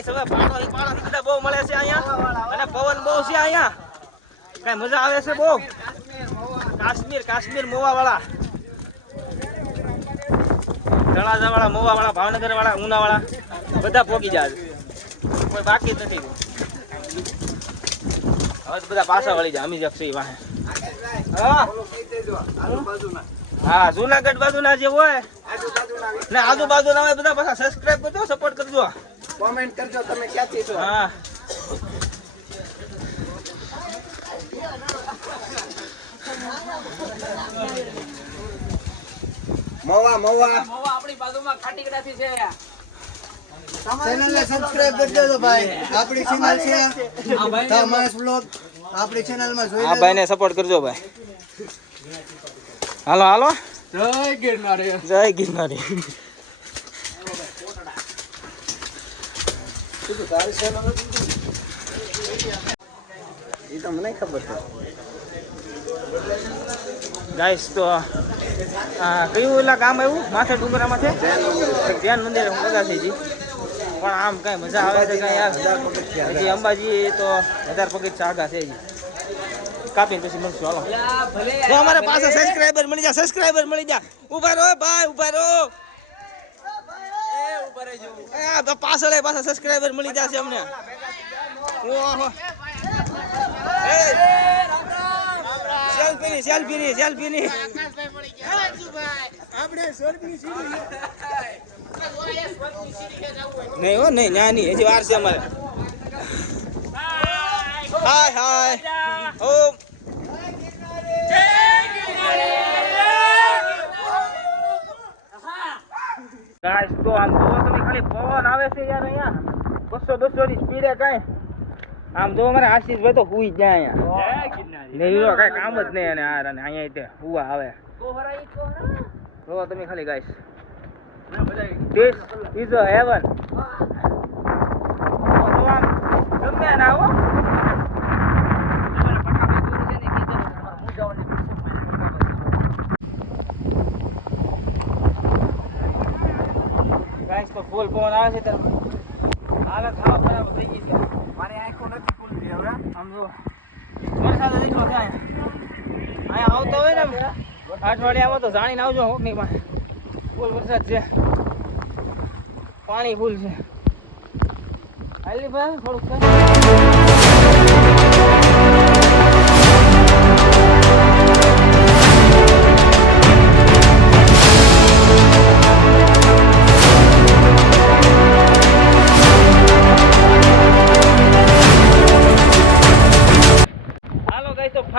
Guys હવે પાડોશી બધા બહુ મળે છે અહીંયા અને પવન બહુ છે અહીંયા કઈ મજા આવે છે બહુ કાશ્મીર મોવા વાળા તળાજા વાળા મોવા વાળા ભાવનગર વાળા ઉના વાળા બધા પોકી જાય કોઈ બાકી જ નથી હવે તો બધા પાછા વળી જાય અમી જક્ષી વાહે હા જુનાગઢ બાજુના જે હોય ને આજુબાજુના હોય બધા પાછા સબસ્ક્રાઇબ કરજો સપોર્ટ કરજો કોમેન્ટ કરજો તમે ક્યાંથી છો હા મોવા આપણી બાજુમાં ખાટીકડાથી છે ચેનલને સબસ્ક્રાઇબ કરી દેજો ભાઈ આપણી ચેનલ છે તમાસ વ્લોગ આપણી ચેનલમાં જોઈ આ ભાઈને સપોર્ટ કરજો ભાઈ હાલો જય ગિરનારી એ તો મને ખબર છે ગાઈસ તો કયું એલા ગામ આવ્યું માથે ડુંગરામાં છે ધ્યાન મંદિર હું લગા છે જી પણ આમ કઈ મજા આવે છે કઈ યાર હજી અંબાજી તો 1000 પગથિયા આગા છે જી કાપીને પછી મળશું હાલો તો અમારે પાસે સબસ્ક્રાઇબર મળી જા ઉભા રહો ભાઈ ઉભા રહો પાછળ પાછા સબસ્ક્રાઇબર મળી જશે અમને ઓહો સેલ્ફી ની નહીં હો નહીં નાની હજી વાર છે અમારે હાય ઓમ ગાઈસ તો આમ જો તમે ખાલી પવન આવે છે યાર અહીંયા 200 ની સ્પીડે કઈ આમ જો અમારે આશીષભાઈ તો હુઈ જાય અહીંયા કઈ કામ જ નહીં અને અહીંયા તે હુવા આવે જો તમે ખાલી guys This is a heaven. ગમે ના હો ગાઈસ તો ફૂલ પવન આવે છે ત્યારે હાલત ખરાબ થઈ ગઈ છે મારી આંખો નથી ખુલતી હવે આમ જો વરસાદ દેખો છે અહીંયા આવતો હોય ને અઠવાડિયામાં તો જાણીને આવજો હોકની માં ફૂલ વરસાદ છે પાણી ફૂલ છે હાલી ભાઈ થોડુંક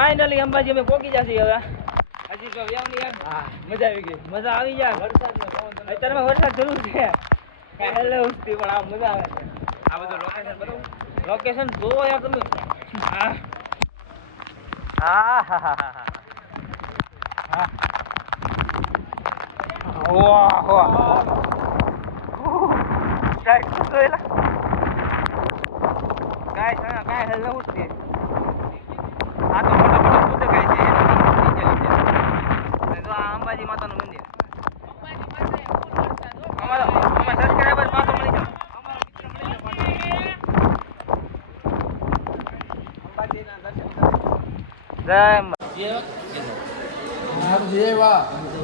ફાઇનલી અંબાજી અમે પહોંચી જશે હવે હજી તો વ્યાવની યાર હા મજા આવી જાય અત્યારમાં વરસાદ જરૂર છે હેલો ઉસ્તી પણ આ મજા આવે છે આ બધું લોકેશન જોવો યાર તમે હા વાહ ગાઈસ તો જોઈલા ગાઈસ કાય હેલો ઉસ્તી આ તો મોટા બુદ્ધ ગાય છે તો આ અંબાજી માતાનું મંદિર અમારા સબસ્ક્રાઇબર પાછો મળી જાવ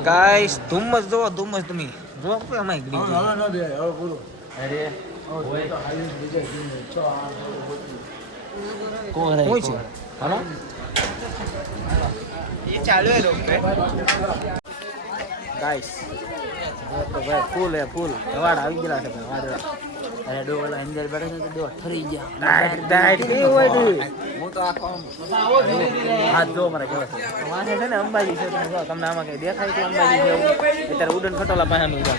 ગાઈસ ધુમ્મસ જો ધુમ્મસ તમે જો કે અમાય ગડી અરે કોણ છે હાલો ये चालू है लोग पे गाइस तो भाई फूल है फूल दवाड़ આવી ગલા છે વાદળા અરે ડોલા અંદર બેઠા છે તો ડો ઠરી ગયા ડાઈટ કે હોય તું હું તો આખો હાથ જો મારા કેવા છે વાહે છે ને અંબાજી છે તમને આમાં કઈ દેખાય કે અંબાજી છે અત્યારે ઉડન ખટોલા પાછાનું છે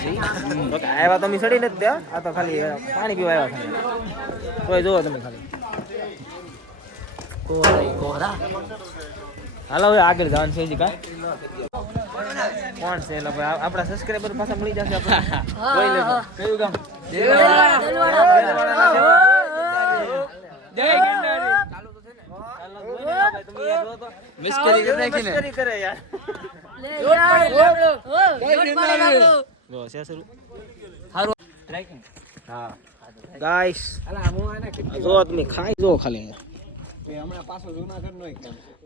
તો કે આયા તો મી સડી નથી દે આ તો ખાલી પાણી પીવા આવ્યા છે તોય જો તમે ખાલી કોરા હાલો હવે આગળ જવાનું છે જી કાઈ કોણ છે એટલે આપણા સબસ્ક્રાઇબર પાછા મળી જશે આપણે જોઈ લેજો કયું ગામ દેલવાડા જય ગિરનારી ચાલુ તો છે ને ચાલો જોઈ લે ભાઈ તમે યાર જો તો મસ્કરી કરે નાખીને મસ્કરી કરે યાર જય ગિરનારી જો છે શરૂ હારું ટ્રેકિંગ હા ગાઈસ જો તમે ખાઈ જો ખાલી હમણાં પાછો જૂનાગઢ નો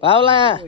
ભાવલા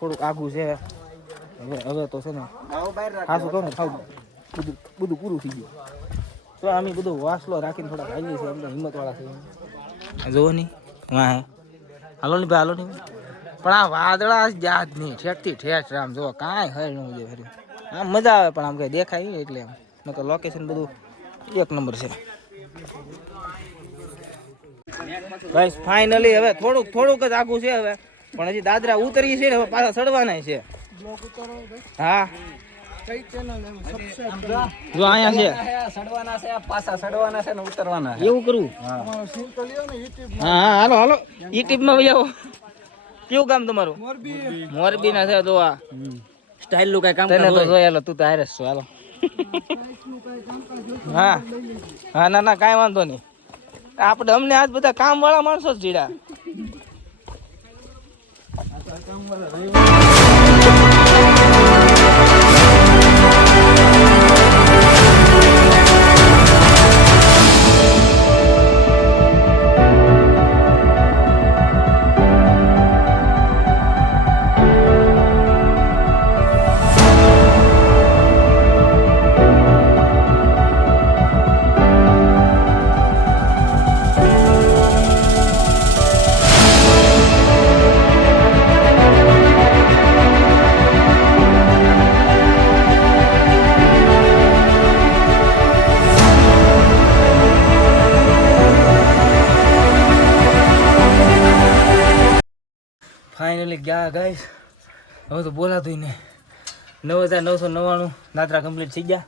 થોડુંક આઘું છે હવે તો છે ને ખાસું કહું ને ખાવ બધું પૂરું થઈ ગયું તો અમે બધું વાસલો રાખીને થોડાક હાલીએ છીએ એમ તો હિંમત વાળા છે જોવો નહીં વાહ હાલો નહીં ભાઈ હાલો નહીં પણ આ વાદળા જાત નહીં ઠેકથી ઠેઠ આમ જો કાંઈ હર ન જોઈએ ફરી આમ મજા આવે પણ આમ કંઈ દેખાય નહીં એટલે આમ નકર લોકેશન બધું એક નંબર છે ગાઈસ ફાઇનલી હવે થોડુંક જ આઘું છે હવે પણ હજી દાદરા ઉતરી છે ને હવે પાછા ચડવાના છે હા જો અહીંયા છે ચડવાના છે પાછા ચડવાના છે ને ઉતરવાના એવું કરવું હા હાલો હાલો યુટ્યુબ માં આવો કેવું કામ તમારું મોરબી ના છે તો આ સ્ટાઇલ નું કઈ કામ તને તો જોયેલો તું તો હારે છો હાલો હા હા ના કાંઈ વાંધો નહીં આપણે અમને આજ બધા કામ વાળા માણસો જ જીડા ફાઇનલી ગયા ગાઈસ હવે તો બોલાતું ને 9999 દાદરા કમ્પ્લીટ થઈ ગયા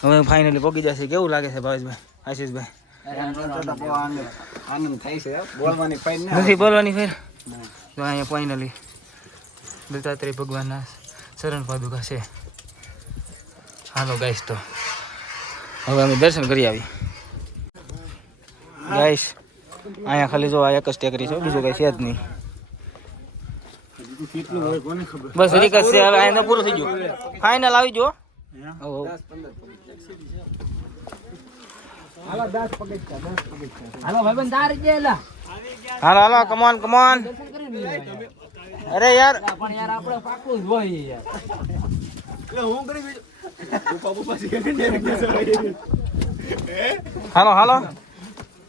હવે ફાઇનલી પગી જશે કેવું લાગે છે ભાવેશભાઈ આશીષભાઈ આનંદ થાય છે બોલવાની ફાઈન નથી બોલવાની ફેર તો અહીંયા ફાઇનલી દત્તાત્રેય ભગવાનના શરણ પાદુકા છે હાલો ગાઈસ તો હવે અમે દર્શન કરી આવી ગાઈસ અહીંયા ખાલી જો આ એક જ ટેકરી છે બીજું કઈ છે જ નહીં બસ રીક છે હવે આને પૂરું થઈ ગયું ફાઇનલ આવી જો હાલો 10 પગથિયા હાલો ભાઈબંધ તારી ગયેલા હાલો કમોન અરે યાર પણ યાર આપણે પાકું જ હોય યાર એટલે હું કરી ઉપા હાલો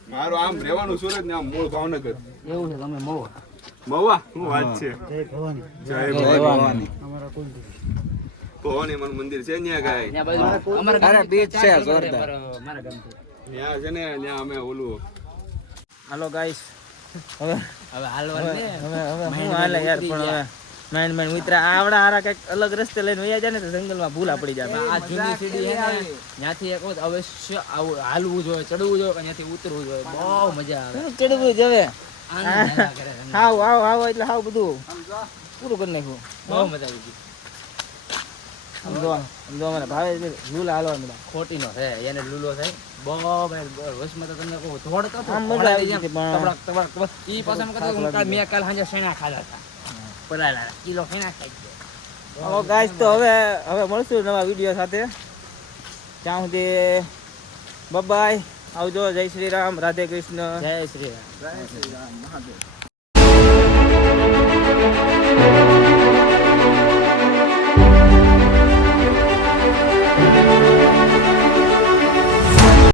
મારું આમ રહેવાનું સુરત ને આમ મૂળ ભાવનગર એવું છે તમે મવા શું વાત છે જય ભવાની ભવાની મંદિર છે ન્યા ગાય અમારા બીચ છે જોરદાર ન્યા છે ને ન્યા અમે ઓલું હાલો ગાઈસ હવે હાલવાનું ને હવે હું હાલે યાર પણ હવે માઈન્ડ મિત્ર આવડા હારા કઈક અલગ રસ્તે લઈને વયા જાય ને તો જંગલમાં ભૂલા પડી જાય આ જૂની સીડી હે ને ત્યાંથી એક વખત અવશ્ય હાલવું જોઈએ ચડવું જોઈએ ત્યાંથી ઉતરવું જોઈએ બહુ મજા આવે ચડવું જોઈએ હાવ એટલે હાવ બધું પૂરું કરી નાખ્યું બહુ મજા આવી ગઈ સમજો મને ભાવે ઝૂલા હાલવાનું ખોટી નો છે એને લૂલો થાય બહુ વસમાં તો તમને કહું થોડક મજા આવી ગઈ ઈ પાછા મેં કાલ સાંજે શેણા ખાધા હતા પલાળા કિલો શેણા ખાઈ ગયા હવે ગાઈસ તો હવે મળશું નવા વિડીયો સાથે ત્યાં સુધી બાય આવજો જય શ્રી રામ રાધે કૃષ્ણ જય શ્રી રામ મહાદેવ